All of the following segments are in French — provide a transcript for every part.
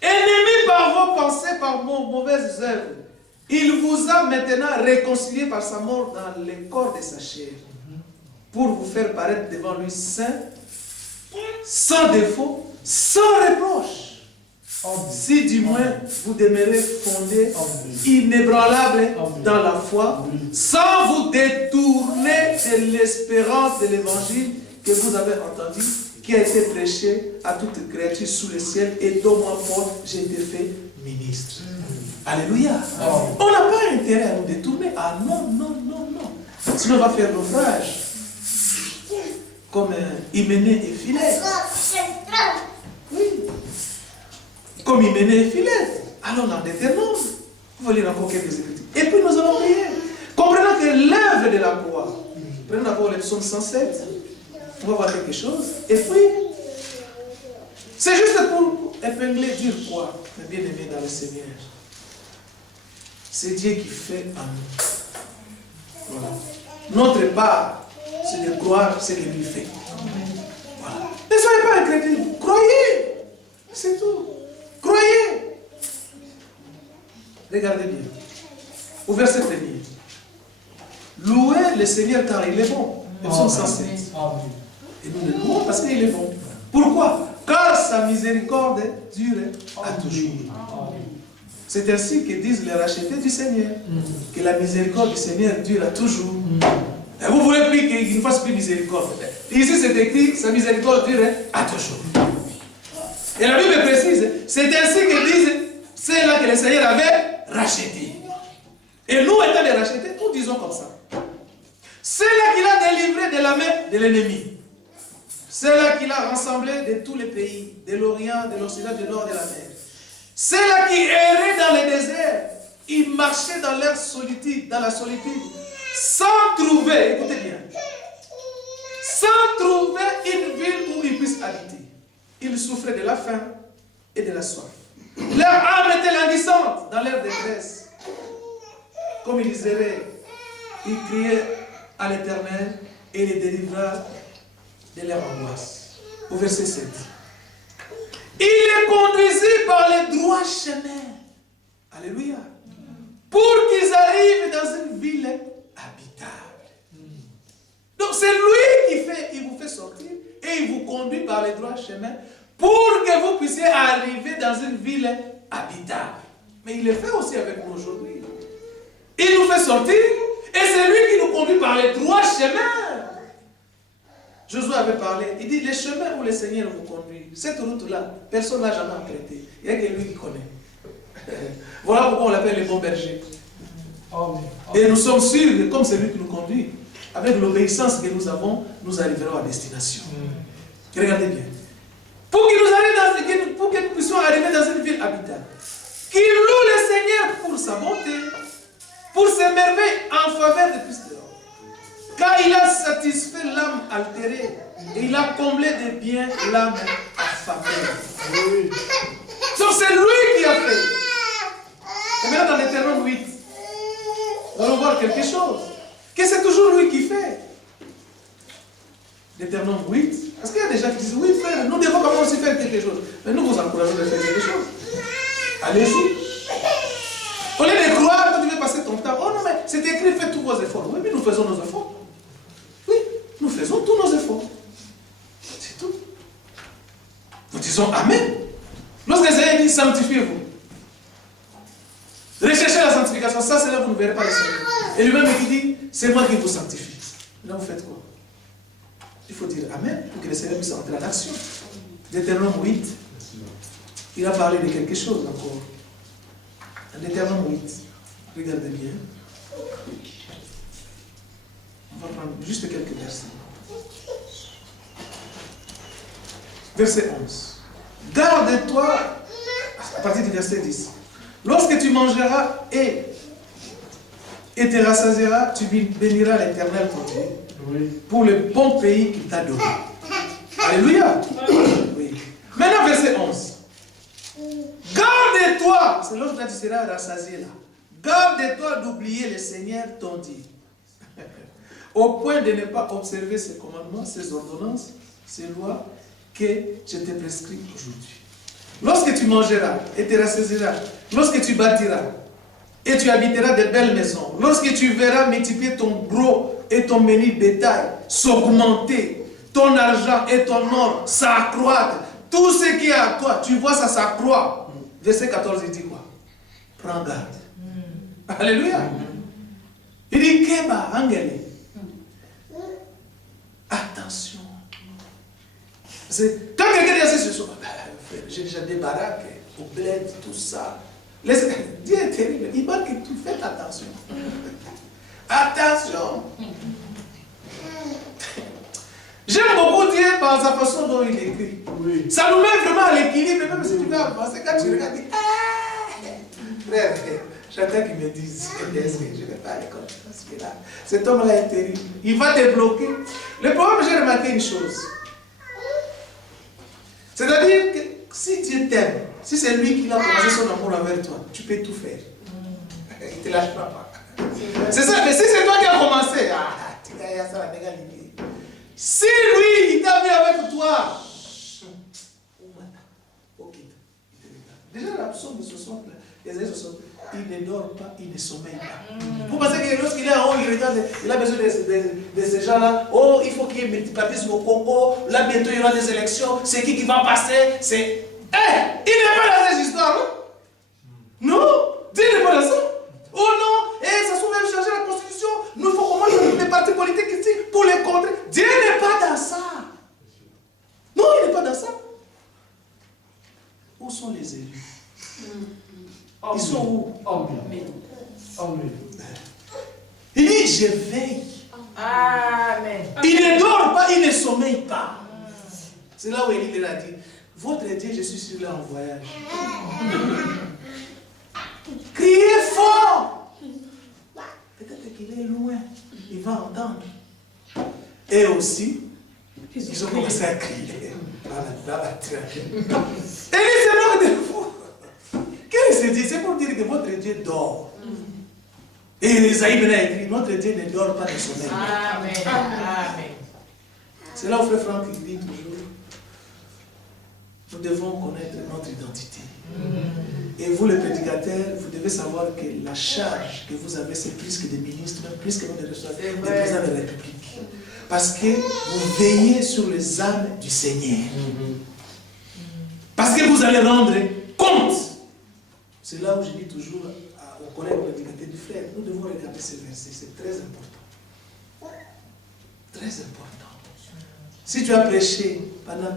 Ennemi par vos pensées, par vos mauvaises œuvres, il vous a maintenant réconcilié par sa mort dans les corps de sa chair, pour vous faire paraître devant lui saint, sans défaut, sans reproche. Si du moins vous demeurez fondés, inébranlables dans la foi, sans vous détourner de l'espérance de l'évangile que vous avez entendu, qui a été prêché à toute créature sous le ciel et dont moi, Paul, j'ai été fait ministre. Alléluia. On n'a pas intérêt à nous détourner. Ah non, non, non, non. Sinon on va faire naufrage. Comme Hyménée et Philette. Oui. Comme Hyménée et Philette. Allons dans Deutéronome. Vous lire encore quelques écritures. Et puis nous allons prier. Comprenons que l'œuvre de la croix. Prenons d'abord le psaume 107. On va voir quelque chose. Et puis, c'est juste pour épingler, dire quoi, mes bien-aimés dans le Seigneur. C'est Dieu qui fait en nous. Voilà. Notre part, c'est de croire ce qu'il lui fait. Voilà. Ne soyez pas incrédules. Croyez. C'est tout. Croyez. Regardez bien. Au verset 1er. Louez le Seigneur car il est bon. Le psaume 107. Et nous le louons parce qu'il est bon. Pourquoi? Car sa miséricorde dure à toujours. C'est ainsi que disent les rachetés du Seigneur. Que la miséricorde du Seigneur dure à toujours. Et vous voulez plus qu'il ne fasse plus miséricorde. Ici c'est écrit, sa miséricorde dure à toujours. Et la Bible précise, c'est ainsi que disent ceux-là que le Seigneur avait rachetés. Et nous étant les rachetés, nous disons comme ça. C'est-là qu'il a délivré de la main de l'ennemi. C'est-là qu'il a rassemblé de tous les pays, de l'Orient, de l'Occident, du Nord de la mer. C'est-là qui errait dans les déserts. Il marchait dans l'air solitude, dans la solitude, sans trouver, écoutez bien, sans trouver une ville où il puisse habiter. Il souffrait de la faim et de la soif. Leur âme était languissante dans leur détresse. Comme ils erraient, ils criaient à l'Éternel et les délivra de leur angoisse. Au verset 7. Il les conduisit par les droits chemins. Alléluia. Pour qu'ils arrivent dans une ville habitable. Donc c'est lui qui vous fait sortir et il vous conduit par les droits chemins pour que vous puissiez arriver dans une ville habitable. Mais il le fait aussi avec nous aujourd'hui. Il nous fait sortir et c'est lui qui nous conduit par les droits chemins. Josué avait parlé, il dit les chemins où le Seigneur vous conduit, cette route-là, personne n'a jamais emprunté. Il n'y a que lui qui connaît. Voilà pourquoi on l'appelle le bon berger. Et nous sommes sûrs que comme c'est lui qui nous conduit, avec l'obéissance que nous avons, nous arriverons à destination. Regardez bien. Pour que nous puissions arriver dans une ville habitable, qu'il loue le Seigneur pour sa bonté, pour ses merveilles en faveur de Christ. Car il a satisfait l'âme altérée et il a comblé de biens l'âme affamée. Donc c'est lui qui a fait. Et maintenant dans l'Éternel 8, nous allons voir quelque chose. Que c'est toujours lui qui fait. L'Éternel 8. Parce qu'il y a des gens qui disent, oui frère, nous devons quand même aussi faire quelque chose. Mais nous vous encourageons de faire quelque chose. Allez-y. Au lieu de croire que tu veux passer ton temps, oh non mais c'est écrit, faites tous vos efforts. Oui, mais nous faisons nos efforts. Oui, nous faisons tous nos efforts. C'est tout. Nous disons Amen. Lorsque le Seigneur dit sanctifiez-vous, recherchez la sanctification, ça c'est là que vous ne verrez pas le Seigneur. Et lui-même qui dit, c'est moi qui vous sanctifie. Là vous faites quoi? Il faut dire Amen pour que le Seigneur puisse entrer en action. Deutéronome 8, il a parlé de quelque chose encore. Deutéronome 8, regardez bien. On va prendre juste quelques versets. Verset 11. Garde-toi, à partir du verset 10. Lorsque tu mangeras et te rassasieras, tu béniras l'Éternel ton Dieu pour le bon pays qu'il t'a donné. Alléluia. Oui. Maintenant, verset 11. Garde-toi, c'est lorsque tu seras rassasié là. Garde-toi d'oublier le Seigneur ton Dieu. Au point de ne pas observer ses commandements, ses ordonnances, ses lois que je te prescris aujourd'hui. lorsque tu mangeras et te rassasiras, lorsque tu bâtiras et tu habiteras de belles maisons, lorsque tu verras multiplier ton gros et ton menu bétail s'augmenter, ton argent et ton or s'accroître, tout ce qui est à toi, tu vois ça s'accroît. Verset 14, il dit quoi? Prends garde. Alléluia. Il dit, Keba, Angele. Attention. Quand quelqu'un dit assez ce soir, j'ai déjà des baraques, au bled, tout ça. Dieu est terrible. Il parle que tu fais attention. Attention. J'aime beaucoup Dieu par sa façon dont il écrit. Oui. Ça nous met vraiment à l'équilibre, même si tu veux avancer, quand tu regardes, tu dis, frère, j'attends qu'ils me disent, est-ce que je ne vais pas à l'école? Parce que là, cet homme-là est terrible. Il va te bloquer. Le problème, j'ai remarqué une chose. C'est-à-dire que si Dieu t'aime, si c'est lui qui a commencé son amour envers toi, tu peux tout faire. Il ne te lâche pas. C'est ça, mais si c'est toi qui as commencé, si lui, il t'a mis avec toi, déjà la psaume de 60, les années 60, il ne dort pas, il ne sommeille pas. Vous pensez que lorsqu'il est en haut, il regarde, il a besoin de ces gens-là. Oh, il faut qu'il y ait multipartisme au Congo. Là, bientôt, il y aura des élections. C'est qui va passer? C'est. Il n'est pas dans ces histoires. Hein? Non, Dieu n'est pas dans ça. Oh non, ça se trouve même changer la constitution. Nous, il faut comment il y a des partis politiques ici pour les contrer. Dieu n'est pas dans ça. Non, il n'est pas dans ça. Où sont les élus? Ils sont où? Il dit, je veille. Amen. Il ne dort pas, il ne sommeille pas. C'est là où Élie a dit, votre Dieu, je suis sur là en voyage. Criez fort. Peut-être qu'il est loin. Il va entendre. Et aussi, ils ont commencé à crier. Élie, c'est l'heure de vous. Qu'est-ce que c'est dit? C'est pour dire que votre Dieu dort. Et Esaïe a écrit, notre Dieu ne dort pas de sommeil. Amen. Amen. C'est là où Frère Franck dit toujours, nous devons connaître notre identité. Et vous, les prédicateurs, vous devez savoir que la charge que vous avez, c'est plus que des ministres, même plus que des présidents de la République. Parce que vous veillez sur les âmes du Seigneur. Parce que vous allez rendre compte. C'est là où je dis toujours aux collègues prédicateurs du frère, nous devons regarder ces versets, c'est très important. Très important. Si tu as prêché pendant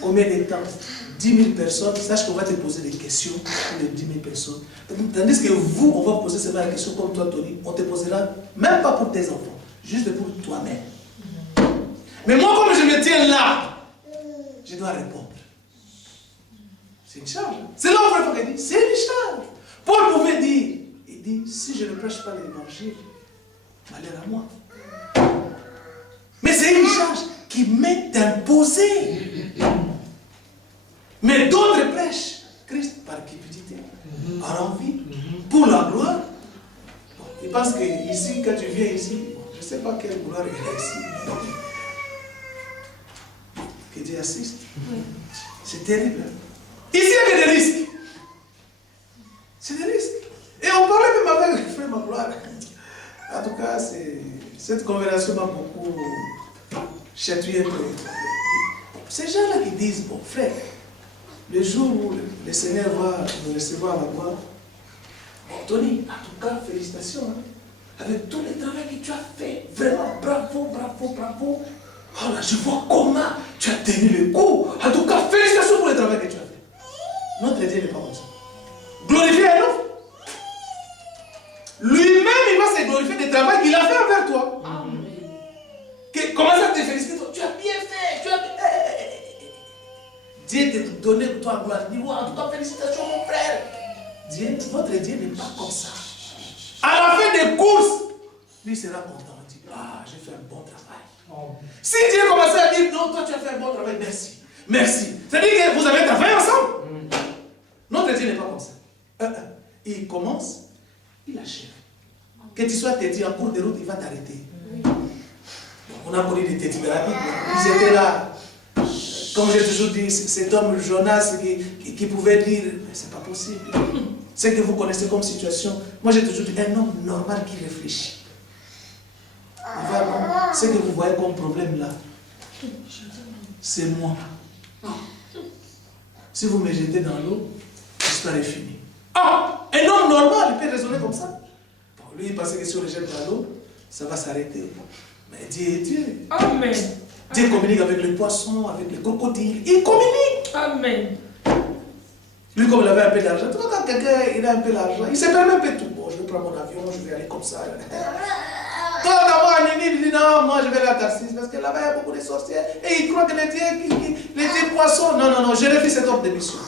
combien de temps? 10 000 personnes, sache qu'on va te poser des questions pour les 10 000 personnes. Tandis que vous, on va poser seulement la question comme toi, Tony, on te posera même pas pour tes enfants, juste pour toi-même. Mais moi, comme je me tiens là, je dois répondre. C'est une charge. C'est là où le frère dit, c'est une charge. Paul pouvait dire, il dit, si je ne prêche pas l'évangile, malheur à moi. Mais c'est une charge qui m'est imposée. Mais d'autres prêchent Christ par cupidité, par envie, pour la gloire. Bon, ils pensent que ici, quand tu viens ici, je ne sais pas quelle gloire il y a ici. Que Dieu assiste. C'est terrible. Ici, il y a des risques. C'est des risques. Et on parlait même avec le frère Magloire. En tout cas, cette conversation m'a beaucoup chatouillé. Ces gens-là qui disent, bon frère, le jour où le Seigneur va nous recevoir à la gloire, bon Tony, en tout cas, félicitations. Hein, avec tout le travail que tu as fait, vraiment, bravo, bravo, bravo. Oh là, je vois comment tu as tenu le coup. En tout cas, félicitations pour le travail que tu as fait. Notre Dieu n'est pas comme ça. Glorifier un homme. Lui-même, il va se glorifier du travail qu'il a fait envers toi. Comment ça te félicite? Tu as bien fait. Dieu te donné pour toi gloire. Dis, en tout cas, félicitations, mon frère. Votre Dieu n'est pas comme ça. À la fin des courses, lui sera content. Il dit, j'ai fait un bon travail. Si Dieu commençait à dire, non, toi tu as fait un bon travail, merci. Merci. C'est-à-dire que vous avez travaillé ensemble. Notre Dieu n'est pas comme ça. Il commence, il achève. Que tu sois têtu en cours de route, il va t'arrêter. On a connu des têtus de la Bible. Ils étaient là. Quand Comme j'ai toujours dit, cet homme Jonas qui pouvait dire, mais c'est pas possible. Ce que vous connaissez comme situation, moi j'ai toujours dit, un homme normal qui réfléchit. Il va, non, ce que vous voyez comme problème là, c'est moi. Si vous me jetez dans l'eau, l'histoire est finie. Ah, un homme normal, il peut raisonner comme ça. Bon, lui, il pensait que si on le jette dans l'eau, ça va s'arrêter. Mais Dieu est Dieu. Amen. Dieu communique avec les poissons, avec les crocodiles. Il communique. Amen. Lui, comme il avait un peu d'argent, tu vois, quand quelqu'un il a un peu d'argent, il se permet un peu tout. Bon, je vais prendre mon avion, je vais aller comme ça. Toi, d'abord, à Nini, il dit non, moi je vais aller à Tarsis parce que là-bas il y a beaucoup de sorcières et il croit que les dieux poissons. Non, non, non, je refuse cette ordre de mission.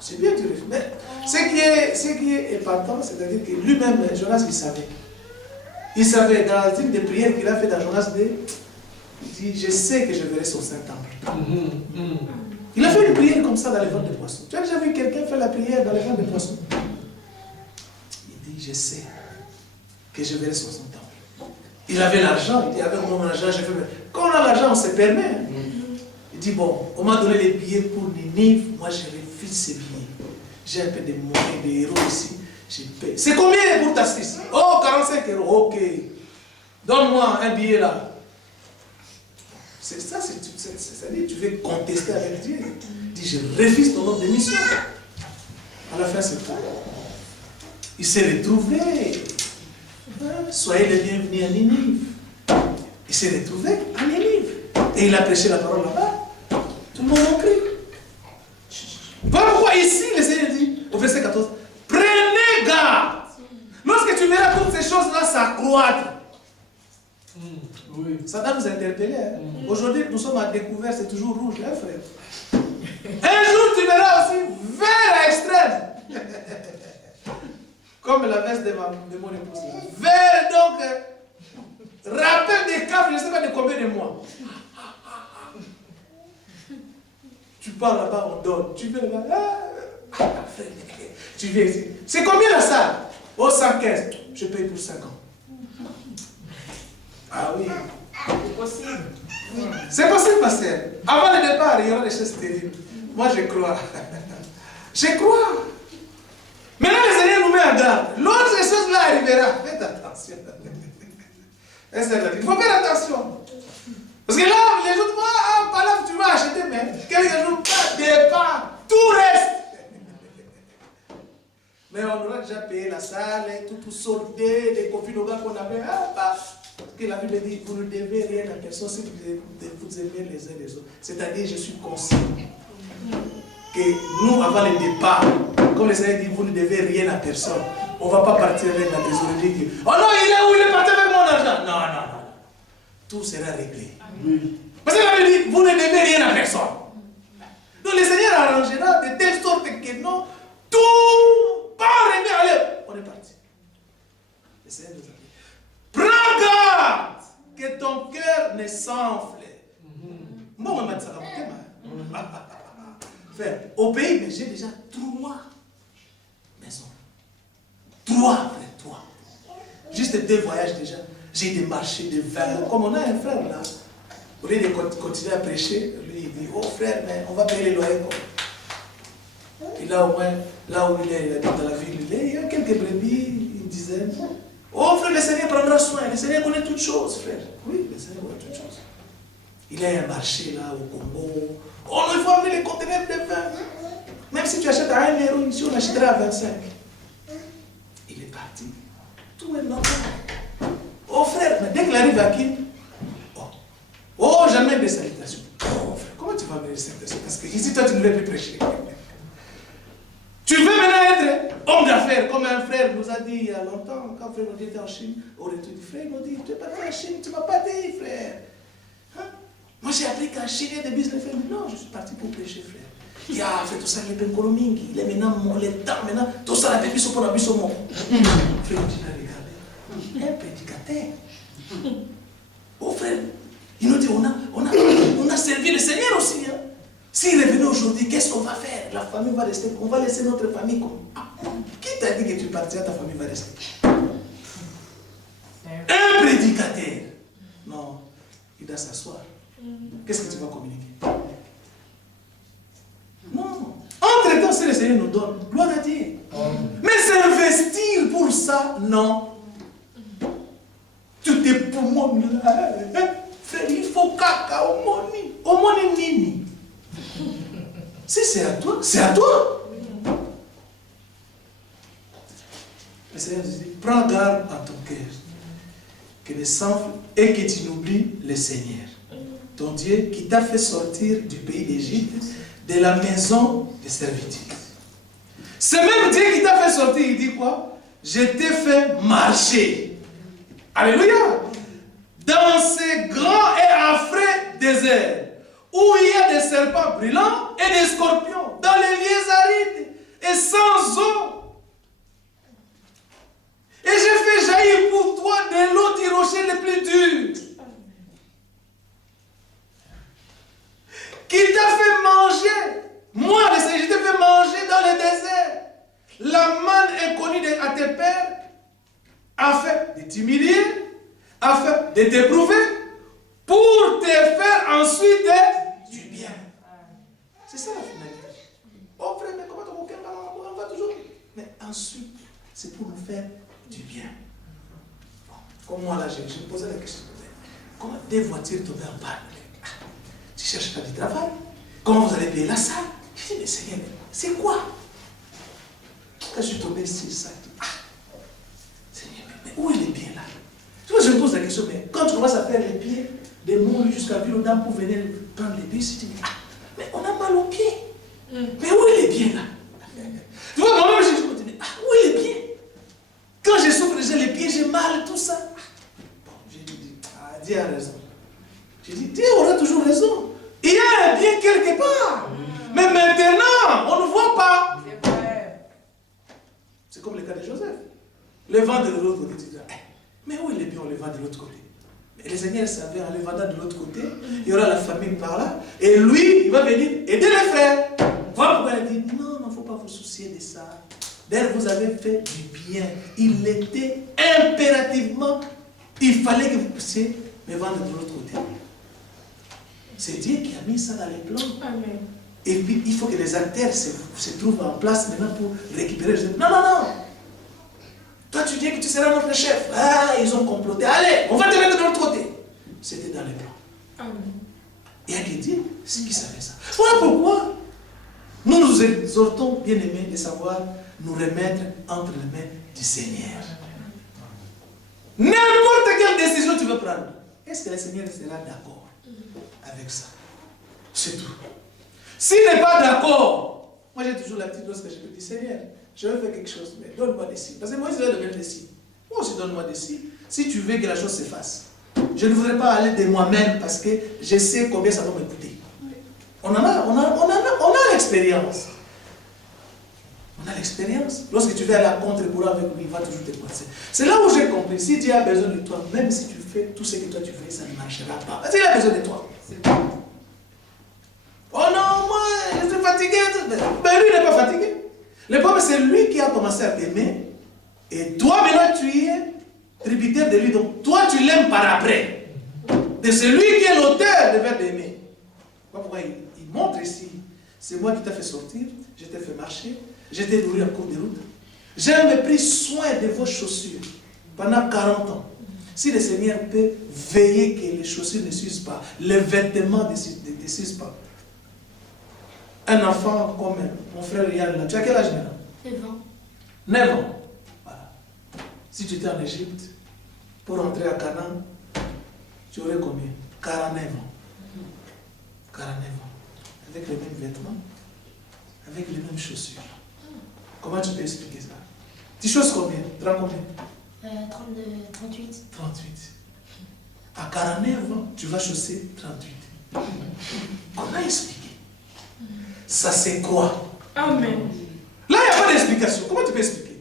C'est bien que tu refuses. Mais ce qui est épatant, c'est-à-dire que lui-même, Jonas, il savait. Il savait, dans une des prières qu'il a fait dans Jonas 2, il dit, je sais que je verrai son Saint-Temple. Il a fait une prière comme ça dans les ventres des poissons. Tu as déjà vu quelqu'un faire la prière dans les ventres des poissons? Il dit, je sais que je verrai son Saint-Temple. Il avait l'argent, il dit, avec mon argent, je fais... Quand on a l'argent, on se permet. Il dit, bon, on m'a donné les billets pour Ninive, moi je refuse ces billets. J'ai un peu de moyens, de héros ici, je paye. C'est combien pour Tarsis? Oh, 45 €, ok. Donne-moi un billet là. C'est ça, c'est-à-dire, tu veux contester avec Dieu. Il dit, je refuse ton ordre de mission. À la fin, c'est tout. Il s'est retrouvé. Soyez les bienvenus à Ninive. Il s'est retrouvé à Ninive. Et il a prêché la parole là-bas. Tout le monde a crié. Voilà pourquoi ici, le Seigneur dit, au verset 14, prenez garde. Lorsque tu verras toutes ces choses-là s'accroître. Oui. Ça doit nous interpeller. Hein? Aujourd'hui, nous sommes à découvert, c'est toujours rouge, hein, frère. Un jour, tu verras aussi vert à extrême. Comme la veste de mon épouse. Vert, donc, rappel des caves, je ne sais pas de combien de mois. Tu pars là-bas, on donne. Tu viens là-bas. Tu viens ici. C'est combien la salle? Oh, 115. Je paye pour 5 ans. Ah oui. C'est possible. C'est possible, pasteur. Avant le départ, il y aura des choses terribles. Moi, je crois. Je crois. Maintenant, le Seigneur nous met en garde. L'autre chose là arrivera. Faites attention. Il faut faire attention. Parce que là, les gens disent, ah, par là, tu vas acheter, mais quelques jours, pas départ, tout reste. Mais on aura déjà payé la salle, tout soldé, les copines aux gars qu'on avait. Ah, bah, que la Bible dit, vous ne devez rien à personne si vous aimez les uns les autres. C'est-à-dire, je suis conscient que nous, avant le départ, comme le Seigneur dit, vous ne devez rien à personne. On ne va pas partir avec la trésorerie. Oh non, il est où? Il est parti avec mon argent. Non, non, non. Tout sera réglé. Oui. Parce que la Bible dit, vous ne devez rien à personne. Donc le Seigneur arrangera de telle sorte que non, tout part remet, allez, on est parti. Le Seigneur nous a dit, prends garde que ton cœur ne s'enfle. Moi, on m'a dit ça dans frère, au pays, mais j'ai déjà 3 maisons. 3, frère, 3. Juste 2 voyages déjà. J'ai des marchés de vin. Comme on a un frère là, au lieu de continuer à prêcher, lui il dit, oh frère, mais on va payer les loyers. Et là au moins, là où il est dans la ville, il y a quelques brebis, une dizaine. Oh frère, le Seigneur prendra soin, le Seigneur connaît toutes choses, frère. Oui, le Seigneur connaît toutes choses. Il y a un marché là au Congo. Oh non, il faut amener les conteneurs de vin. Même si tu achètes à 1 €, ici on achètera à 25. Il est parti. Tout est normal. Oh frère, mais dès qu'il arrive à qui? Oh, j'amène des salutations. Oh frère, comment tu vas amener des salutations? Parce que ici, toi, tu ne veux plus prêcher. Tu veux maintenant être homme d'affaires, comme un frère nous a dit il y a longtemps, quand frère nous était en Chine, au retour du frère, il nous dit, tu es parti en Chine, tu ne m'as pas dit, frère. Hein? Moi, j'ai appris qu'en Chine, il y a des business. Non, je suis parti pour prêcher, frère. Il a fait tout ça, il est Kolomingi, il est maintenant, le temps, maintenant, tout ça, la pépice pour la bise au monde. Frère, tu l'as regardé. Un prédicateur. Oh frère, il nous dit, on a servi le Seigneur aussi. Hein? S'il revenait aujourd'hui, qu'est-ce qu'on va faire? La famille va rester, on va laisser notre famille comme... Ah, qui t'a dit que tu partiras, ta famille va rester? Un prédicateur. Non, il doit s'asseoir. Qu'est-ce que tu vas communiquer? Maintenant, si le Seigneur nous donne, gloire à Dieu. Mais s'investir pour ça, non. Tout est pour moi là. Frère, il faut caca au moni. Au moni nini. Si c'est à toi, c'est à toi. Le Seigneur nous dit, prends garde à ton cœur, que ne s'enfle et que tu n'oublies le Seigneur, ton Dieu qui t'a fait sortir du pays d'Égypte, de la maison de servitude. Ce même Dieu qui t'a fait sortir, il dit quoi? Je t'ai fait marcher. Alléluia. Dans ces grands et affreux déserts, où il y a des serpents brûlants et des scorpions, dans les lieux arides et sans eau. Et j'ai fait jaillir pour toi de l'eau du rocher le plus dur. Qui t'a fait manger, moi, le Seigneur, je t'ai fait manger dans le désert. La manne inconnue à tes pères, afin de t'humilier, afin de t'éprouver, pour te faire ensuite du bien. C'est ça la finalité. Oh frère, mais comment ton cœur on va toujours. Mais ensuite, c'est pour nous faire du bien. Bon, comme moi là, je me posais la question. Comment des voitures tombent en panne? Tu cherches pas du travail. Comment vous allez payer la salle? Je dis, mais Seigneur, c'est quoi? Quand je suis tombé sur ça, Seigneur, mais où est le bien là? Tu vois, je me pose la question, mais quand tu commences à faire les pieds, des moules jusqu'à Ville-aux-Dames pour venir prendre les bus, tu dis, mais on a mal aux pieds. Mais où est le bien là? Tu vois, moi-même, je me dis, où est le bien? Quand je souffre, j'ai les pieds, j'ai mal, tout ça. Bon, j'ai dit, Dieu a raison. J'ai dit, Dieu aura toujours raison. Il y a un bien quelque part. Mais maintenant, on ne voit pas. C'est vrai. C'est comme le cas de Joseph. Le vent de l'autre côté, tu dis, mais où est le bien, on le vend de l'autre côté? Mais le Seigneur savait, en le vendant de l'autre côté, il y aura la famine par là. Et lui, il va venir aider les frères. Voilà pourquoi il dit, non, il ne faut pas vous soucier de ça. D'ailleurs, vous avez fait du bien. Il était impérativement, il fallait que vous puissiez me vendre de l'autre côté. C'est Dieu qui a mis ça dans les plans. Amen. Et puis, il faut que les acteurs se trouvent en place maintenant pour récupérer. Non, non, non. Toi, tu dis que tu seras notre chef. Ah, ils ont comploté. Allez, on va te mettre de l'autre côté. C'était dans les plans. Amen. Et il y a qui dit, c'est qui savait ça. Voilà pourquoi nous nous exhortons, bien aimés, de savoir nous remettre entre les mains du Seigneur. N'importe quelle décision tu veux prendre, est-ce que le Seigneur sera d'accord avec ça? C'est tout. S'il n'est pas d'accord, moi j'ai toujours la petite dose que je me dis, Seigneur, je veux faire quelque chose, mais donne-moi des signes. Parce que moi, je vais donner des signes. Moi aussi, donne-moi des signes. Si tu veux que la chose se fasse. Je ne voudrais pas aller de moi-même parce que je sais combien ça va me coûter. On a l'expérience. On a l'expérience. Lorsque tu vas aller à contre-courant avec lui, il va toujours te passer. C'est là où j'ai compris. Si Dieu a besoin de toi, même si tu fais tout ce que toi tu fais, ça ne marchera pas. Parce qu'il a besoin de toi. Oh non, moi, je suis fatigué. Mais lui, il n'est pas fatigué. Le problème, c'est lui qui a commencé à t'aimer. Et toi, maintenant, tu es tributaire de lui. Donc, toi, tu l'aimes par après. De celui qui est l'auteur de verbe d'aimer. Pourquoi il montre ici. C'est moi qui t'ai fait sortir. Je t'ai fait marcher. Je t'ai nourri en cours de route. J'ai même pris soin de vos chaussures pendant 40 ans. Si le Seigneur peut veiller que les chaussures ne s'usent pas, les vêtements ne s'usent pas. Un enfant comme mon frère Yann, tu as quel âge maintenant? 9 ans. 9 ans. Voilà. Si tu étais en Égypte, pour rentrer à Canaan, tu aurais combien? 49 ans. 49 ans. Avec les mêmes vêtements, avec les mêmes chaussures. Comment tu peux expliquer ça? Tu choses combien? 30 combien? 38. 38. À 49 ans, tu vas chausser 38. Comment expliquer? Ça c'est quoi? Amen. Là, il n'y a pas d'explication. Comment tu peux expliquer?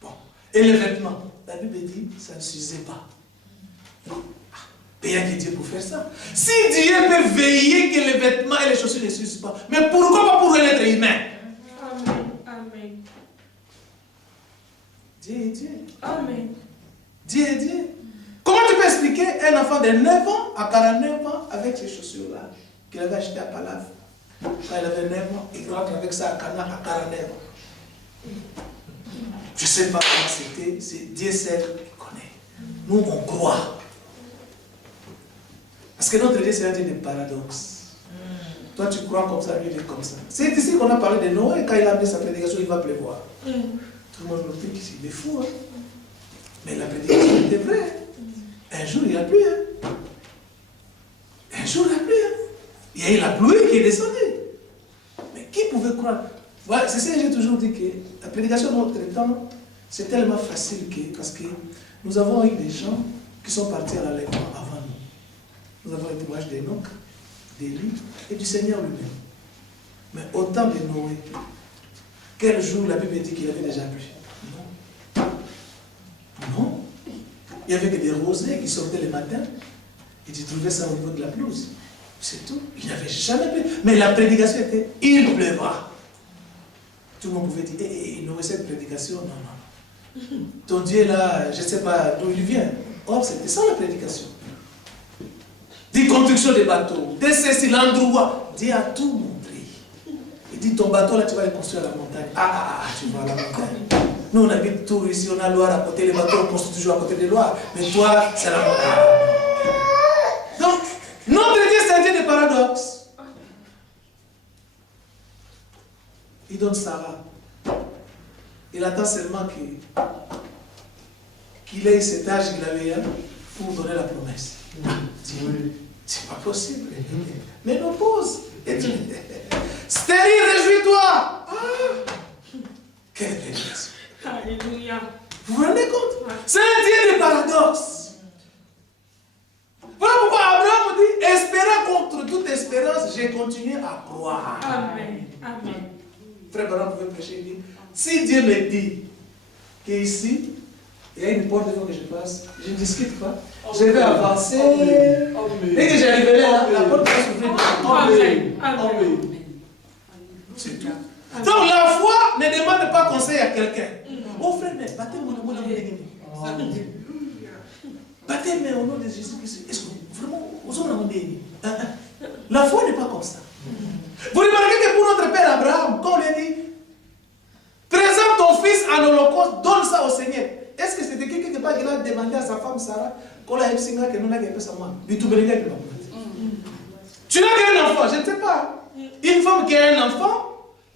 Bon. Et les vêtements? La Bible dit, ça ne s'usait pas. Payez à Dieu pour faire ça. Si Dieu peut veiller que les vêtements et les chaussures ne s'usent pas, mais pourquoi pas pour l'être humain? Amen. Amen. Dieu est Dieu. Amen. Dieu est Dieu. Comment tu peux expliquer un enfant de 9 ans à 49 ans avec ces chaussures-là qu'il avait achetées à Palaf? Quand il avait 9 ans, il rentre avec ça à Cana à 49 ans. Je ne sais pas comment c'était, c'est Dieu seul qui connaît. Nous, on croit. Parce que notre Dieu, c'est un Dieu de paradoxe. Toi, tu crois comme ça, lui, il est comme ça. C'est ici qu'on a parlé de Noé. Quand il a amené sa prédication, il va pleuvoir. Tout le monde nous dit qu'il est fou. Hein? Mais la prédication était vraie. Un jour, il a plu. Hein? Un jour, il a plu. Hein? Il y a eu la pluie qui est descendue. Mais qui pouvait croire? Voilà, c'est ça que j'ai toujours dit, que la prédication de notre temps, c'est tellement facile parce que nous avons eu des gens qui sont partis à l'enlèvement avant nous. Nous avons le témoignage d'Enoch, d'Élie et du Seigneur lui-même. Mais au temps de Noé, quel jour la Bible dit qu'il avait déjà plu? Non. Non. Il n'y avait que des rosées qui sortaient le matin et tu trouvais ça au niveau de la pelouse. C'est tout. Il n'avait jamais plu. Mais la prédication était « il pleuvra ». Tout le monde pouvait dire « Noé, cette prédication, non, non. Ton Dieu là, je ne sais pas d'où il vient. » Or, c'était ça la prédication. Des constructions de bateaux, des ceci, l'endroit. Dieu a tout montré. Il dit ton bateau là, tu vas le construire à la montagne. Tu vas à la montagne. Nous, on habite tout ici, on a Loire à côté, les bateaux, on construit toujours à côté de Loire. Mais toi, c'est la montagne. Donc, notre Dieu, c'est un Dieu de paradoxe. Il donne Sarah. Il attend seulement qu'il ait cet âge qu'il avait pour donner la promesse. C'est pas possible. Mais non, pose. Stérile, réjouis-toi. Quelle prédication. Alléluia. Vous vous rendez compte? C'est un Dieu de paradoxe. Voilà pourquoi Abraham dit, espérant contre toute espérance, j'ai continué à croire. Amen. Amen. Frère Baron pouvait prêcher, il dit, si Dieu me dit qu'ici, il y a une porte devant que je passe, je ne discute pas, je vais avancer. Dès que j'arriverai là, la porte va s'ouvrir. Amen. Amen. C'est tout. Donc la foi ne demande pas conseil à quelqu'un. Oh frère, mais battez-moi au nom de Jésus. Battez-moi au nom de Jésus-Christ. Est-ce que vraiment, vous en avez la foi n'est pas comme ça. Vous remarquez que pour notre père Abraham, quand on lui a dit, présente ton fils en holocauste, donne ça au Seigneur. Est-ce que c'était quelque part qu'il a demandé à sa femme Sarah, qu'on l'a épié, que nous n'avons pas sa main. Tu n'as qu'un enfant, je ne sais pas. Une femme qui a un enfant,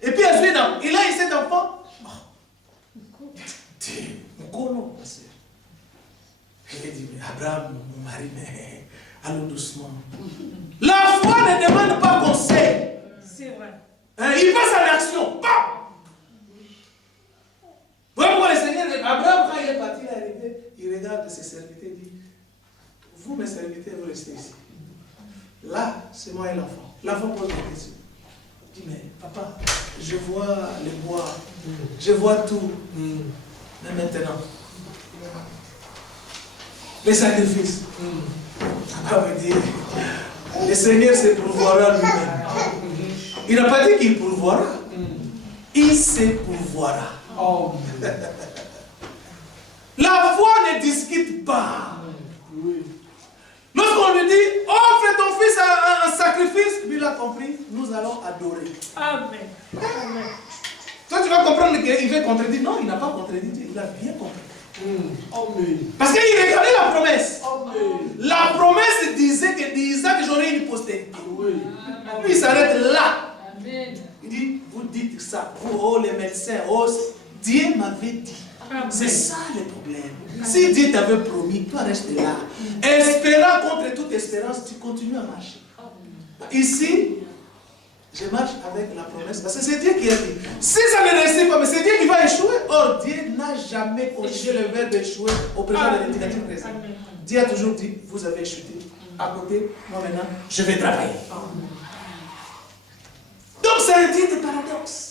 et puis elle fait il a cet enfant. Il a dit, mais Abraham, mon mari, mais allons doucement. La foi ne demande pas conseil. C'est vrai. Il passe à l'action. Voilà pourquoi le Seigneur, Abraham, quand il est parti, il regarde ses serviteurs et dit, vous mes serviteurs, vous restez ici. Là, c'est moi et l'enfant. L'enfant pose une question. Il dit, mais papa, je vois les bois, je vois tout. Mais maintenant, les sacrifices. Papa me dit, le Seigneur se pourvoira lui-même. Il n'a pas dit qu'il pourvoira. Il se pourvoira. La foi ne discute pas. Lorsqu'on lui dit, offre ton fils un sacrifice, lui il a compris, nous allons adorer. Amen. Amen. Toi tu vas comprendre qu'il veut contredire. Non, il n'a pas contredit, il a bien compris. Parce qu'il regardait la promesse. La promesse disait que d'Isaac j'aurai une postérité. Lui il s'arrête là. Il dit, vous dites ça, vous, oh les médecins, oh, Dieu m'avait dit. C'est ça le problème. Si Dieu t'avait promis, toi reste là. Espérant contre toute espérance, tu continues à marcher. Ici, je marche avec la promesse. Parce que c'est Dieu qui a dit. Si ça ne réussit pas, mais c'est Dieu qui va échouer. Or, Dieu n'a jamais conjugué le verbe échouer au présent de l'indicatif présent. Dieu a toujours dit, vous avez échoué. À côté, moi maintenant, je vais travailler. Donc, c'est un Dieu de paradoxe.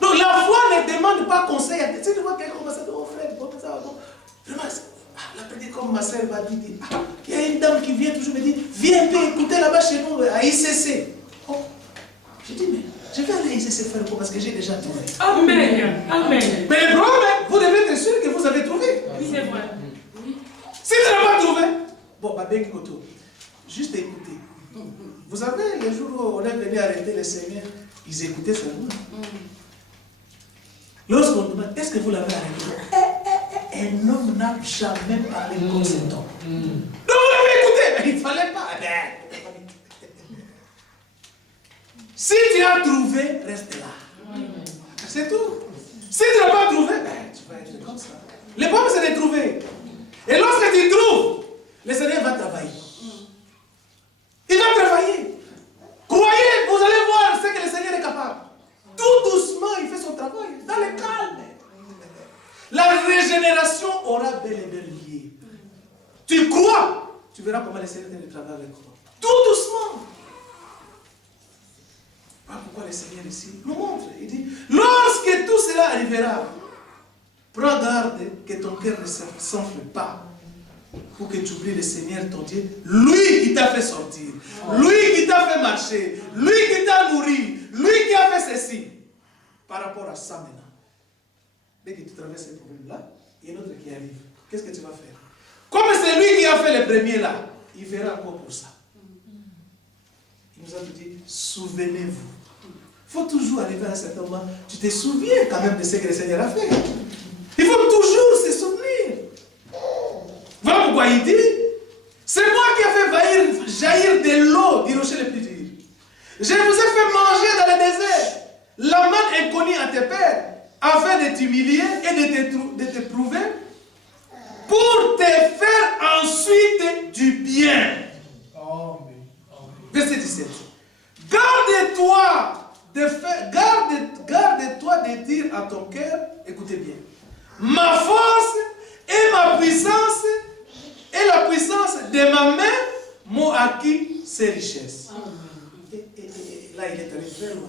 Donc la foi ne demande pas conseil. Si tu vois quelqu'un commencer à dire, oh frère, comme ça, vraiment, la petite comme ma soeur va dire, il y a une dame qui vient toujours me dire, viens écouter là-bas chez nous, à ICC. Oh. Je dis, mais je vais aller à ICC faire quoi parce que j'ai déjà trouvé. Amen. Amen. Mais le problème, vous devez être sûr que vous avez trouvé. Oui, c'est vrai. Si tu n'as pas trouvé, bon, bah bien écoutez, juste écoutez. Vous savez, les jours où on est venu arrêter le Seigneur, ils écoutaient sa voix. Lorsqu'on demande, est-ce que vous l'avez arrêté? Un homme n'a jamais parlé comme cet homme. Donc vous l'avez écouté, mais il ne fallait pas. Si tu as trouvé, reste là. C'est tout. Si tu n'as pas trouvé, tu vas être comme ça. Le problème, c'est de trouver. Et lorsque tu trouves, le Seigneur va travailler. Il va travailler. Croyez, vous allez voir ce que le Seigneur est capable. Tout doucement, il fait son travail, dans le calme. La régénération aura bel et bien lié. Tu crois, tu verras comment le Seigneur travaille avec toi. Tout doucement. Voilà pourquoi le Seigneur ici nous montre. Il dit, lorsque tout cela arrivera, prends garde que ton cœur ne s'enfle pas. Pour que tu oublies le Seigneur ton Dieu, lui qui t'a fait sortir, lui qui t'a fait marcher, lui qui t'a nourri, lui qui a fait ceci. Par rapport à ça maintenant, dès que tu traverses ce problème-là, il y a un autre qui arrive. Qu'est-ce que tu vas faire? Comme c'est lui qui a fait le premier là, il verra encore pour ça. Il nous a dit, souvenez-vous. Il faut toujours arriver à un certain moment, tu te souviens quand même de ce que le Seigneur a fait. Il faut toujours se souvenir. Voilà pourquoi il dit, c'est moi qui ai fait jaillir de l'eau du rocher le plus dur. Je vous ai fait manger dans le désert la manne inconnue à tes pères, afin de t'humilier et de te prouver, pour te faire ensuite du bien. Verset 17. Garde-toi de dire à ton cœur, écoutez bien, ma force et ma puissance et la puissance de ma main m'ont acquis ces richesses. Là, il est allé très loin.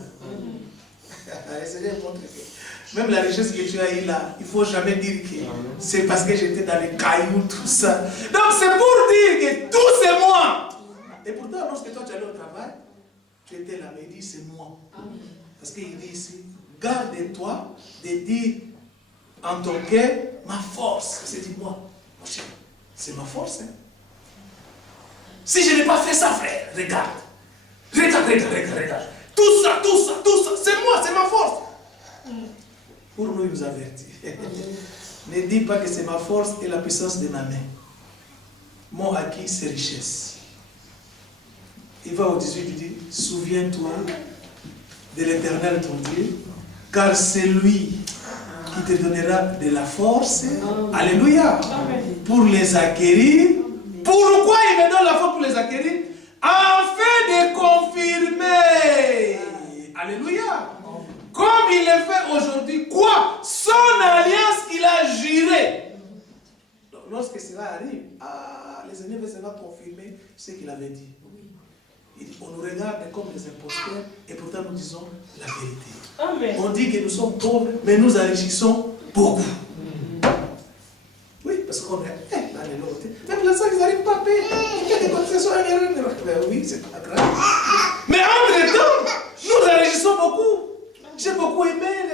Même la richesse que tu as eue là, il ne faut jamais dire que c'est parce que j'étais dans les cailloux, tout ça. Donc c'est pour dire que tout c'est moi. Et pourtant, lorsque toi tu allais au travail, tu étais là, mais il dit c'est moi. Parce qu'il dit ici, garde-toi de dire en ton cœur ma force. C'est dit moi. C'est ma force. Hein? Si je n'ai pas fait ça, frère, regarde. Regarde. Tout ça, c'est moi, c'est ma force. Pour nous, il nous avertit. Ne dis pas que c'est ma force et la puissance de ma main m'ont acquis ces richesses. Il va au 18, il dit, souviens-toi de l'Éternel ton Dieu, car c'est lui qui te donnera de la force. Alléluia. Pour les acquérir. Pourquoi il me donne la force pour les acquérir? Afin de confirmer. Alléluia. Comme il le fait aujourd'hui, quoi? Son alliance qu'il a jurée. Lorsque cela arrive, les ennemis va confirmer ce qu'il avait dit. Il dit, on nous regarde comme des imposteurs et pourtant nous disons la vérité. Amen. On dit que nous sommes pauvres, mais nous enrichissons beaucoup. Oui, parce qu'on est dans les lots. Même là, ça, ils n'arrivent pas à payer. Il y a des concessions à oui, c'est pas grave. Mais entre-temps, nous enrichissons beaucoup. J'ai beaucoup aimé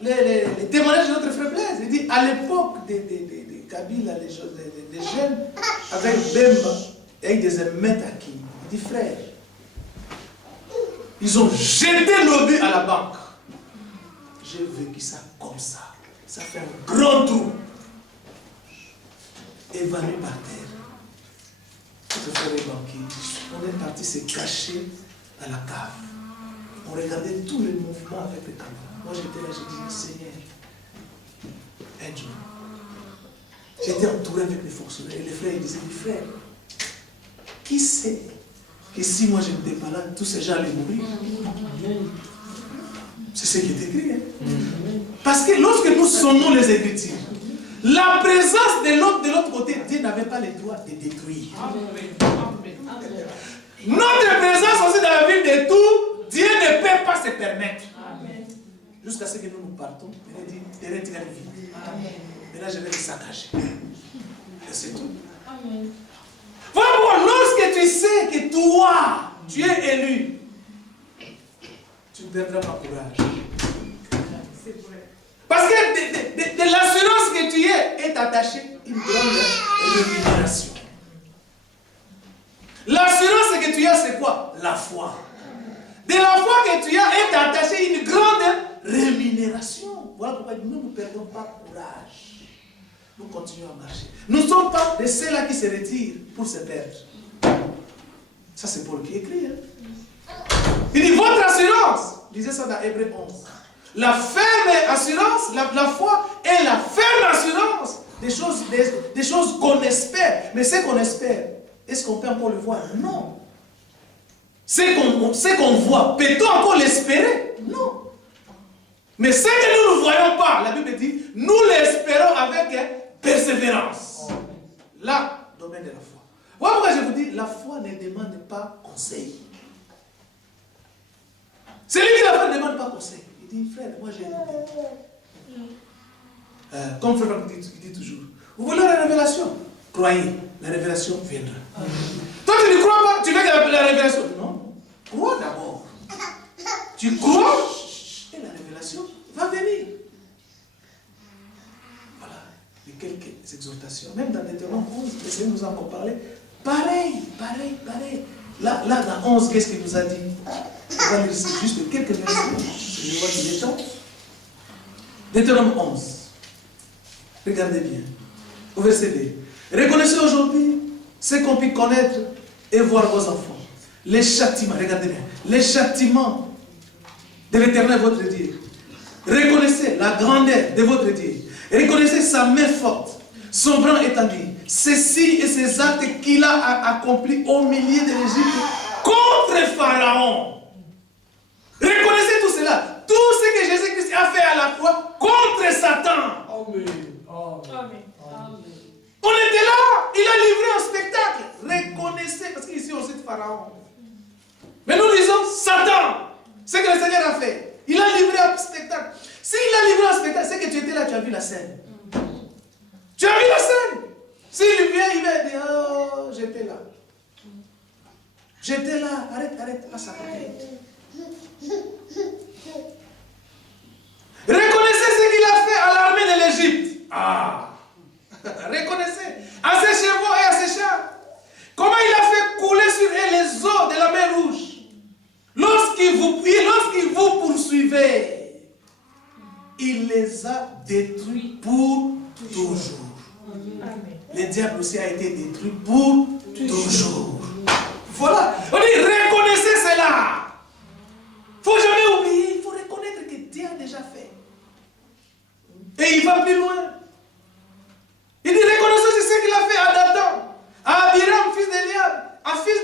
les témoignages de notre frère Blaise. Il dit, à l'époque des Kabila, les jeunes, avec Bemba, et des Metaki, il dit, frère, ils ont jeté l'obus à la banque. J'ai vécu ça comme ça. Ça fait un grand trou. Évanoui par terre. Ce frère les banquiers, on est parti se cacher à la cave. On regardait tous les mouvements avec les caméras. Moi j'étais là, je disais, Seigneur, aide-moi. J'étais entouré avec les fonctionnaires. Et les frères, ils disaient, frère, qui sait que si moi je n'étais pas là, tous ces gens allaient mourir? C'est ce qui est écrit. Hein? Parce que lorsque nous sonnons les Écritures, la présence de l'autre côté, Dieu n'avait pas le droit de détruire. Notre présence aussi dans la ville de tout, Dieu ne peut pas se permettre. Jusqu'à ce que nous partons, il dit, terrain vide. Et là, je vais le saccager. Et c'est tout. Voilà pourquoi, lorsque tu sais que toi, tu es élu, tu ne perdras pas courage. Parce que de l'assurance que tu es, est attachée une grande rémunération. L'assurance que tu tu as, c'est quoi? La foi. De la foi que tu as est attachée une grande rémunération. Voilà pourquoi nous ne perdons pas courage. Nous continuons à marcher. Nous ne sommes pas de ceux-là qui se retirent pour se perdre. Ça, c'est Paul qui écrit. Hein? Il dit, votre assurance, il disait ça dans Hébreux 11. La ferme assurance, la foi est la ferme assurance des choses qu'on espère. Mais ce qu'on espère, est-ce qu'on peut encore le voir? Non. Ce qu'on voit, peut-on encore l'espérer? Non. Mais ce que nous ne voyons pas, la Bible dit, nous l'espérons avec persévérance. Là, domaine de la foi. Voilà pourquoi je vous dis, la foi ne demande pas conseil. Celui qui la foi ne demande pas conseil. Il dit, frère, moi j'ai une idée. Comme frère il dit toujours, vous voulez la révélation? Croyez, la révélation viendra. Toi tu ne crois pas, tu veux que la révélation? Non, crois d'abord. Tu crois et la révélation va venir. Voilà, et quelques exhortations. Même dans Deutéronome 11, le Seigneur nous a encore parlé. Pareil. Là, dans 11, qu'est-ce qu'il nous a dit? On va lire juste quelques versets. Je vois qu'il est temps. Deutéronome 11. Regardez bien. Au verset 2. Reconnaissez aujourd'hui ce qu'on peut connaître et voir vos enfants. Les châtiments, regardez bien. Les châtiments de l'Éternel, votre Dieu. Reconnaissez la grandeur de votre Dieu. Reconnaissez sa main forte, son bras étendu. Ceci et ces actes qu'il a accomplis au milieu de l'Égypte contre Pharaon. Reconnaissez tout cela. Tout ce que Jésus-Christ a fait à la fois contre Satan. Amen. On était là. Il a livré un spectacle. Reconnaissez, parce qu'ici on cite Pharaon. Mais nous disons Satan. Ce que le Seigneur a fait. Il a livré un spectacle. S'il a livré un spectacle, c'est que tu étais là, tu as vu la scène. Tu as vu la scène. S'il vient, il va dire, oh, j'étais là. J'étais là. Arrête, passe à côté. Reconnaissez ce qu'il a fait à l'armée de l'Égypte. Reconnaissez. À ses chevaux et à ses chars. Comment il a fait couler sur eux les eaux de la mer Rouge. Lorsqu'il vous poursuivait, il les a détruits pour toujours. Le diable aussi a été détruit pour toujours. Voilà. On dit, reconnaissez cela. Il ne faut jamais oublier. Il faut reconnaître que Dieu a déjà fait. Et il va plus loin. Il dit, reconnaissez ce qu'il a fait à Dathan, à Abiram, fils d'Eliab, à fils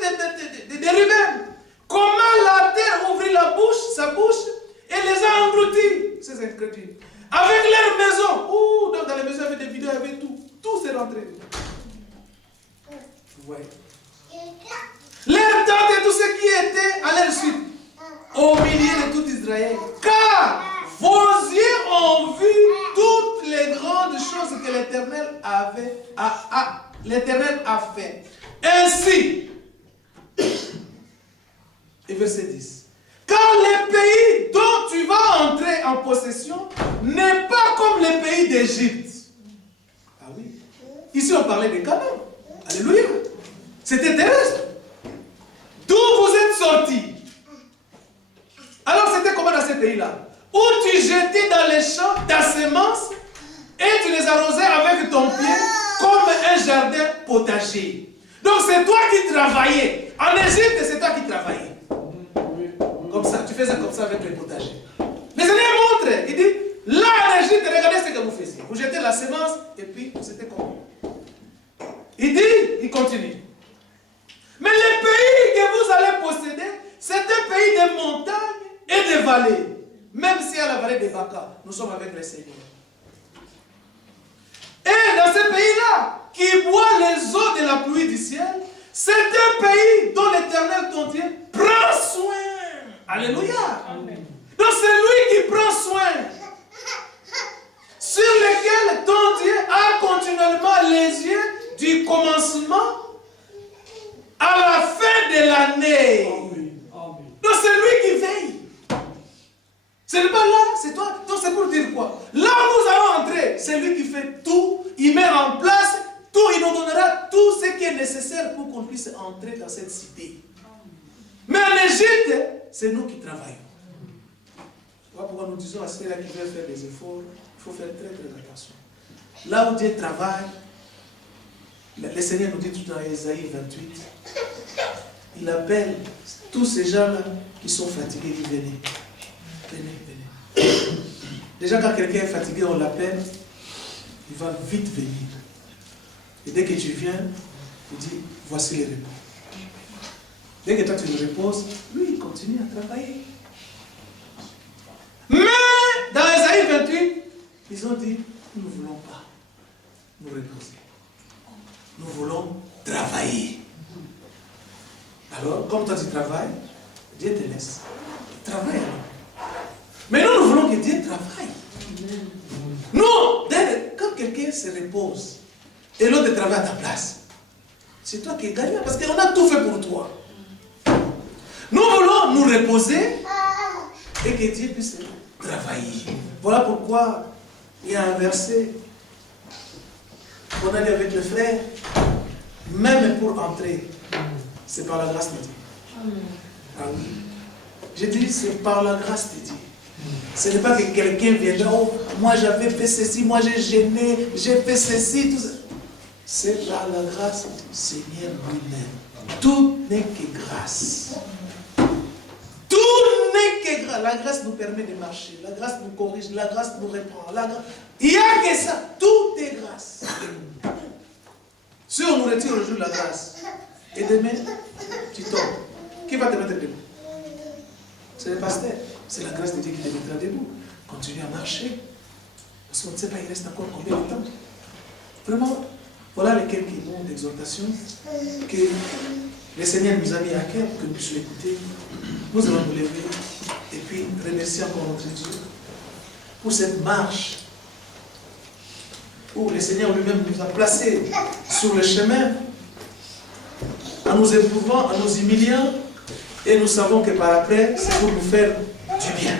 de Ruben. Comment la terre ouvrit sa bouche, et les a engloutis. C'est incroyable. Avec leur maison. Donc dans les maisons, il y avait des vidéos, il y avait tout. Tout s'est rentré. Vous voyez. Leur tente et tout ce qui était à leur suite. Au milieu de tout Israël. Car vos yeux ont vu toutes les grandes choses que l'Éternel a fait. Ainsi, et verset 10. Car le pays dont tu vas entrer en possession n'est pas comme le pays d'Égypte. Ah oui. Ici on parlait de Canaan. Alléluia. C'était terrestre. D'où vous êtes sortis. Alors c'était comment dans ce pays-là? Où tu jetais dans les champs ta semence et tu les arrosais avec ton pied comme un jardin potager. Donc c'est toi qui travaillais. En Égypte, c'est toi qui travaillais. Comme ça, tu faisais comme ça avec les potagers. Le Seigneur montre, il dit, là en Égypte, regardez ce que vous faisiez. Vous jetez la semence et puis c'était comment? Il dit, il continue. Mais le pays que vous allez posséder, c'est un pays de montagnes et de vallées. Même si à la vallée de Baca, nous sommes avec le Seigneur. Et dans ce pays-là, qui boit les eaux de la pluie du ciel, c'est un pays dont l'Éternel ton Dieu prend soin. Alléluia. Amen. Donc c'est lui qui prend soin. Sur lequel ton Dieu a continuellement les yeux du commencement à la fin de l'année. Donc c'est lui qui veille. Ce n'est pas là, c'est toi. Donc c'est pour dire quoi? Là où nous allons entrer, c'est lui qui fait tout. Il met en place tout. Il nous donnera tout ce qui est nécessaire pour qu'on puisse entrer dans cette cité. Mais en Égypte, c'est nous qui travaillons. Voilà pourquoi nous disons à ceux-là qui veulent faire des efforts, il faut faire très très attention. Là où Dieu travaille, le Seigneur nous dit tout dans Ésaïe 28, il appelle tous ces gens-là qui sont fatigués, qui viennent. Venez, venez. Déjà quand quelqu'un est fatigué, on l'appelle, il va vite venir. Et dès que tu viens, il dit, voici les repos. Dès que toi tu le reposes, lui il continue à travailler. Mais dans Ésaïe 28, ils ont dit, nous ne voulons pas nous reposer. Nous voulons travailler. Alors, comme toi tu travailles, Dieu te laisse. Travaille alors. Mais nous, nous voulons que Dieu travaille. Nous, quand quelqu'un se repose et l'autre travaille à ta place, c'est toi qui es gagnant parce qu'on a tout fait pour toi. Nous voulons nous reposer et que Dieu puisse travailler. Voilà pourquoi il y a un verset qu'on a dit avec le frère, même pour entrer, c'est par la grâce de Dieu. Ah oui. Je dis, c'est par la grâce de Dieu. Ce n'est pas que quelqu'un viendra, oh, moi j'avais fait ceci, moi j'ai gêné, j'ai fait ceci, tout ça. C'est par la grâce du Seigneur lui-même. Tout n'est que grâce. Tout n'est que grâce. La grâce nous permet de marcher, la grâce nous corrige, la grâce nous reprend. Il n'y a que ça, tout est grâce. Si on nous retire le jour de la grâce, et demain, tu tombes, qui va te mettre debout? C'est le pasteur. C'est la grâce de Dieu qui te mettra debout. Continue à marcher. Parce qu'on ne sait pas, il reste encore combien de temps. Vraiment, voilà les quelques mots d'exhortation que le Seigneur nous a mis à cœur pour que nous puissions écouter. Nous allons nous lever et puis remercier encore notre Dieu pour cette marche où le Seigneur lui-même nous a placés sur le chemin en nous éprouvant, en nous humiliant, et nous savons que par après, c'est pour nous faire du bien.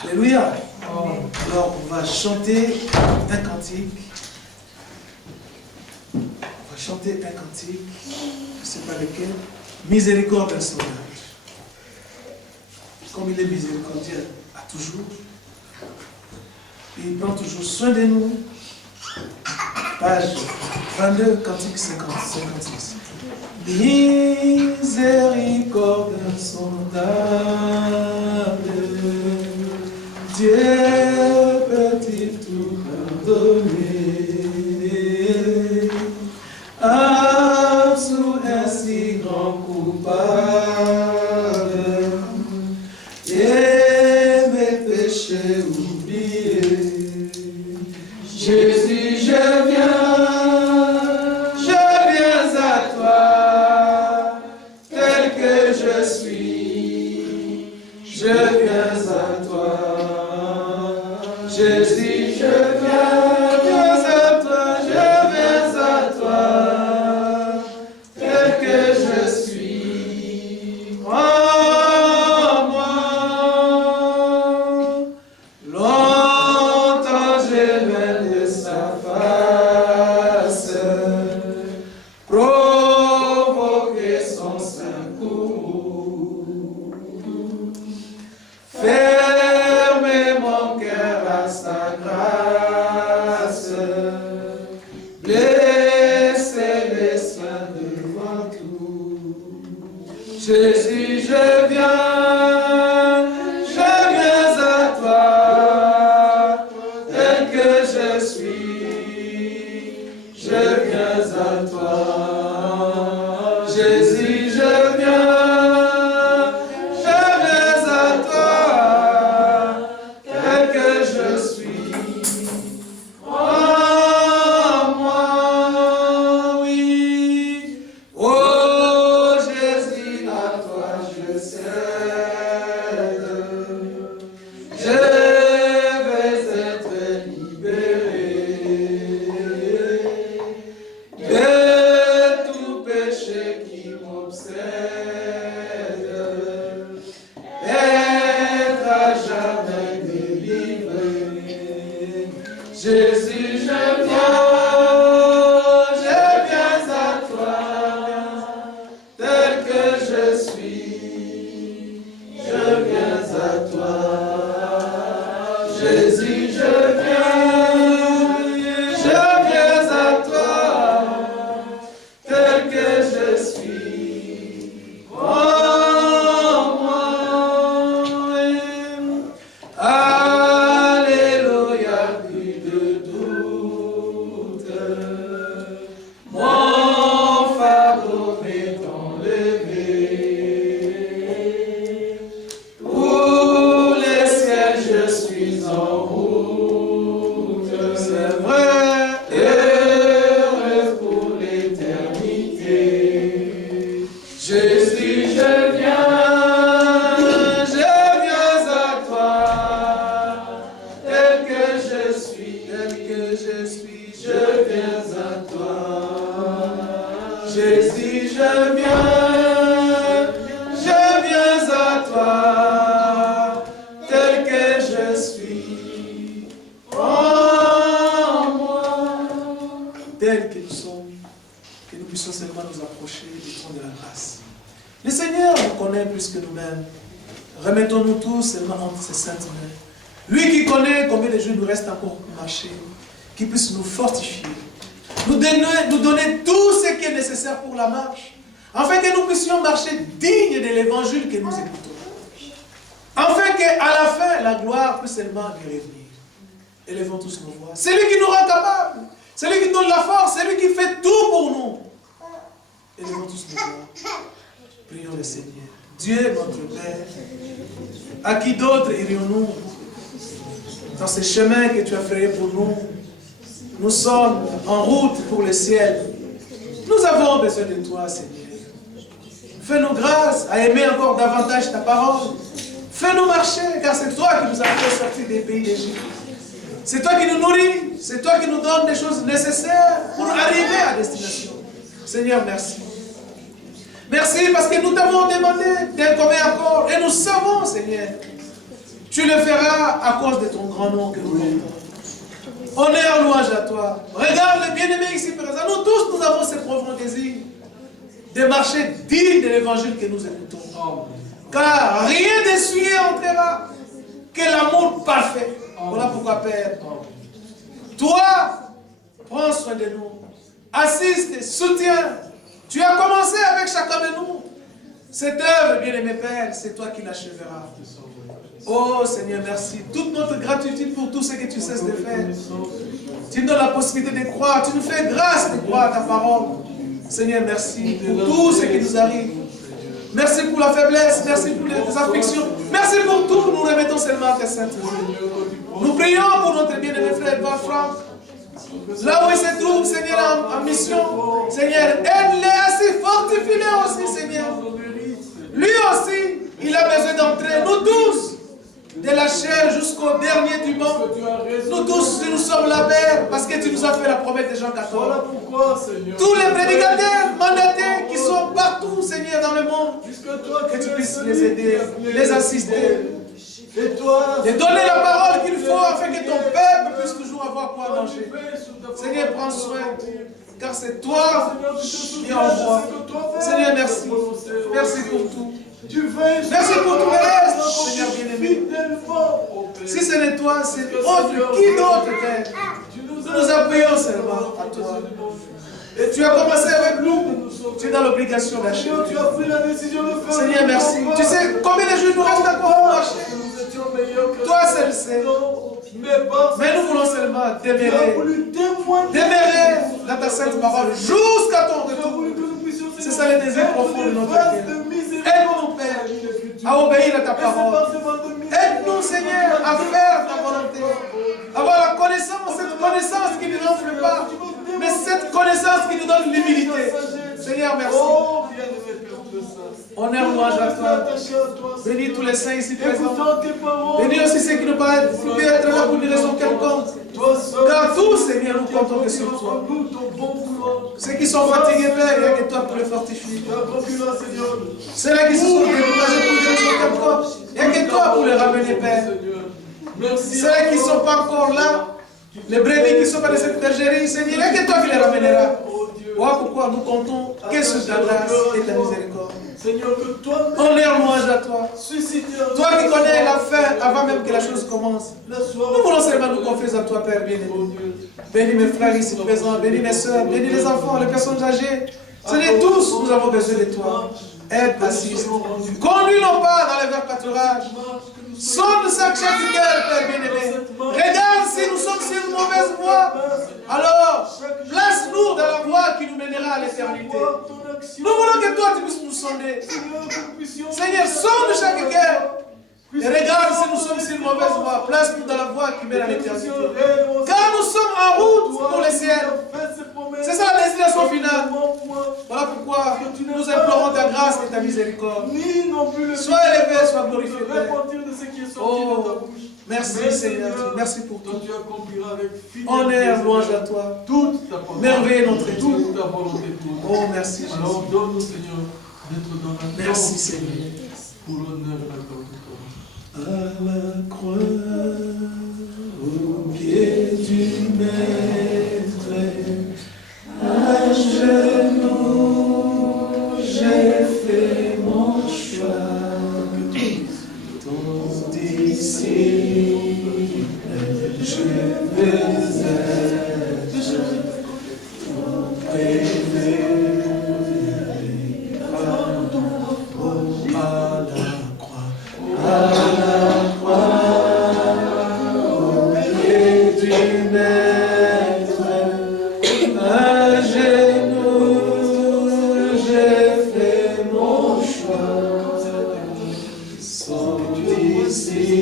Alléluia. Alors on va chanter un cantique. On va chanter un cantique, je ne sais pas lequel. Miséricorde d'un sauvage. Comme il est miséricordieux à toujours, il prend toujours soin de nous. Page 22, cantique 56. Miséricorde insondable, Dieu peut-il tout pardonner, absous un si grand coupable, et mes péchés oubliés. Jésus, je viens à toi, tel que je suis, je viens à toi. Jésus, je viens à toi, je viens à toi, tel que je suis. Oh, moi, longtemps j'ai loin de sa face, provoquer son saint courroux, fermer mon cœur à sa grâce, blesser les saints devant tout. Jésus, je viens à toi, tel que je suis, je viens à toi. Jésus, je viens à toi, tel que je suis. Oh, moi, oui. Oh, Jésus, à toi je cède. Je vais être libéré de tout péché qui m'obsède, être à jamais délivré. Jésus, je viens à toi, tel que je suis. Jésus, je viens à toi, tel que je suis. Oh, moi, alléluia, plus de doute. Mon fardeau m'est enlevé. Pour les ciels, je suis en route. C'est vrai, heureux pour l'éternité. Jésus, je viens à toi. Tel que je suis, je viens à toi. Jésus, je viens à toi, tel que je suis, en moi. Tel que nous sommes, que nous puissions seulement nous approcher du trône de la grâce. Le Seigneur nous connaît plus que nous-mêmes. Remettons-nous tous seulement entre ses saintes mains. Lui qui connaît combien de jours nous reste encore pour marcher, qui puisse nous fortifier, nous donner tout ce qui est nécessaire pour la marche, afin que nous puissions marcher dignes de l'évangile que nous écoutons. Afin qu'à la fin, la gloire puisse seulement lui revenir. Élevons tous nos voix. C'est lui qui nous rend capables. C'est lui qui donne la force. C'est lui qui fait tout pour nous. Élevons tous nos voix. Prions le Seigneur. Dieu, notre Père, à qui d'autre irions-nous dans ce chemin que tu as frayé pour nous? Nous sommes en route pour le ciel. Nous avons besoin de toi, Seigneur. Fais-nous grâce à aimer encore davantage ta parole. Fais-nous marcher, car c'est toi qui nous as fait sortir des pays d'Égypte. C'est toi qui nous nourris. C'est toi qui nous donnes des choses nécessaires pour arriver à destination. Seigneur, merci. Merci parce que nous t'avons demandé d'un commun accord. Et nous savons, Seigneur, tu le feras à cause de ton grand nom que nous portons. Honneur, louange à toi. Regarde les bien-aimés ici présents. Nous tous, nous avons ce profond désir de marcher digne de l'évangile que nous écoutons. Car rien d'essuyé entrera que l'amour parfait. Voilà pourquoi, Père, toi, prends soin de nous. Assiste, soutiens. Tu as commencé avec chacun de nous. Cette œuvre, bien-aimé Père, c'est toi qui l'acheveras. Oh Seigneur, merci. Toute notre gratitude pour tout ce que tu cesses de faire. Tu nous donnes la possibilité de croire. Tu nous fais grâce de croire à ta parole. Seigneur, merci pour tout ce qui nous arrive. Merci pour la faiblesse. Merci pour les afflictions. Merci pour tout. Nous remettons seulement à tes saintes mains. Nous prions pour notre bien-aimé frère Franck. Là où il se trouve, Seigneur, en mission. Seigneur, aide-les ainsi. Fortifie-les aussi, Seigneur. Lui aussi, il a besoin d'entrer. Nous tous. De la chair jusqu'au dernier du monde. Nous tous, nous sommes là, Père, parce que tu nous as fait la promesse de Jean 14. Voilà pourquoi, Seigneur. Tous les prédicateurs, mandatés, qui sont partout, Seigneur, dans le monde, que tu puisses les aider, les assister. Et toi, de donner la parole qu'il faut afin que ton peuple puisse toujours avoir quoi manger. Seigneur, prends soin, car c'est toi qui envoies. Seigneur, merci. Merci pour tout. Merci pour tout le reste, Seigneur bien-aimé. Si ce n'est toi, c'est autre. Qui d'autre, Père? Nous nous appuyons seulement à toi. Et tu as commencé avec nous. Tu es dans l'obligation d'acheter. Tu as pris la décision de faire. Seigneur, merci. Tu sais combien de jours nous reste encore pour marcher? Toi seul sais. Mais nous voulons seulement demeurer dans ta sainte parole jusqu'à ton retour. C'est ça le désir profond de notre cœur. Aide-nous, Père, à obéir à ta parole. Aide-nous, Seigneur, à faire ta volonté. Avoir la connaissance, cette connaissance qui ne nous enfle pas, mais cette connaissance qui nous donne l'humilité. Seigneur, merci. Honneur, louange à toi. Bénis tous les saints ici présents. Bénis aussi ceux qui ne peuvent être là pour une raison quelconque. Car tous, Seigneur, nous comptons que sur toi. Ceux qui sont fatigués, Père, il n'y a que toi pour les fortifier. Ceux-là qui se sont découragés pour une raison quelconque, il n'y a que toi pour les ramener, Père. Ceux-là qui ne sont pas encore là, les brebis qui ne sont pas dans cette bergerie, Seigneur, il n'y a que toi qui les ramèneras. Voilà pourquoi nous comptons que sur ta grâce et ta miséricorde. Seigneur, que toi, honneur, louange à toi. Toi qui connais la fin avant même que la chose commence. Nous voulons seulement nous confier à toi, Père bien-aimé. Bénis mes frères ici présents, bénis mes soeurs, bénis les enfants, les personnes âgées. Seigneur, tous, nous avons besoin de toi. Aide, assiste. Conduis-nous pas dans les verts pâturages. Sonde chaque cœur, Père bien-aimé. Regarde si nous sommes sur une mauvaise voie. Alors, place-nous dans la voie qui nous mènera à l'éternité. Nous voulons que toi, tu puisses nous sonder. Seigneur, sonde chaque cœur. Et regarde si nous sommes sur une mauvaise voie. Place-nous dans la voie qui mène à l'éternité. Car nous sommes en route pour le ciel. C'est ça la destination finale. Voilà pourquoi nous implorons ta grâce et ta miséricorde. Sois élevé, sois glorifié. Oh, merci Seigneur. Merci pour tout. Honneur, louange à toi. Merveille notre Dieu. Oh, merci Jésus. Alors donne-nous Seigneur d'être dans la merci Seigneur. Pour l'honneur et la gloire. À la croix, au pied du Maître, à genoux, j'ai fait mon choix. Ton disciple, je vais être ton préféré. À la croix, au pied du Maître, à genoux, j'ai fait mon choix. Son disciple,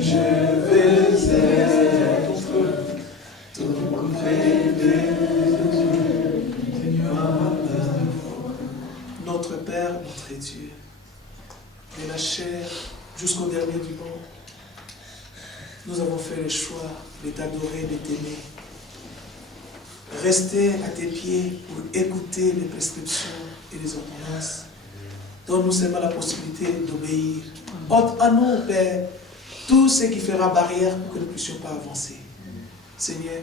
je vais être ton préféré. Notre Père, notre Dieu, de la chair jusqu'au dernier du monde, nous avons fait le choix de t'adorer, de t'aimer. Rester à tes pieds pour écouter les prescriptions et les ordonnances. Donne-nous seulement la possibilité d'obéir. Ôte à nous, Père, tout ce qui fera barrière pour que nous ne puissions pas avancer. Seigneur,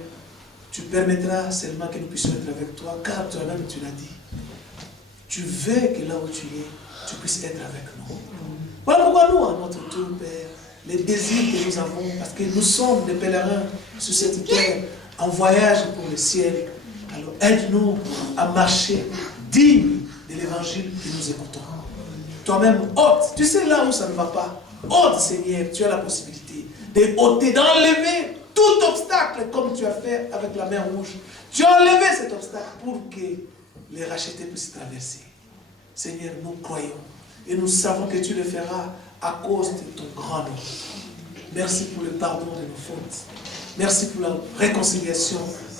tu permettras seulement que nous puissions être avec toi, car toi-même tu l'as dit. Tu veux que là où tu es, tu puisses être avec nous. Voilà pourquoi nous, à notre tour, Père, les désirs que nous avons, parce que nous sommes des pèlerins sur cette terre, en voyage pour le ciel. Alors aide-nous à marcher digne de l'évangile que nous écoutons. Toi-même, ôte. Tu sais là où ça ne va pas. Ôte, Seigneur, tu as la possibilité de ôter, d'enlever tout obstacle comme tu as fait avec la mer rouge. Tu as enlevé cet obstacle pour que les rachetés puissent traverser. Seigneur, nous croyons et nous savons que tu le feras à cause de ton grand nom. Merci pour le pardon de nos fautes. Merci pour la réconciliation.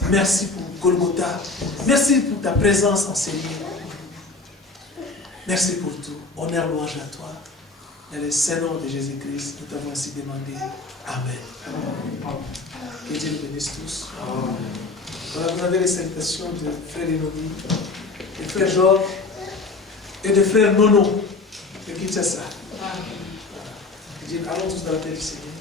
Merci pour Golgotha. Merci pour ta présence enseignée. Merci pour tout. Honneur, louange à toi. Dans le Saint-Nom de Jésus-Christ, nous t'avons ainsi demandé. Amen. Que Dieu nous bénisse tous. Voilà, vous avez les salutations de frère Enoni, de frère Georges et de frère Nono de Kinshasa. Allons tous dans la paix du Seigneur.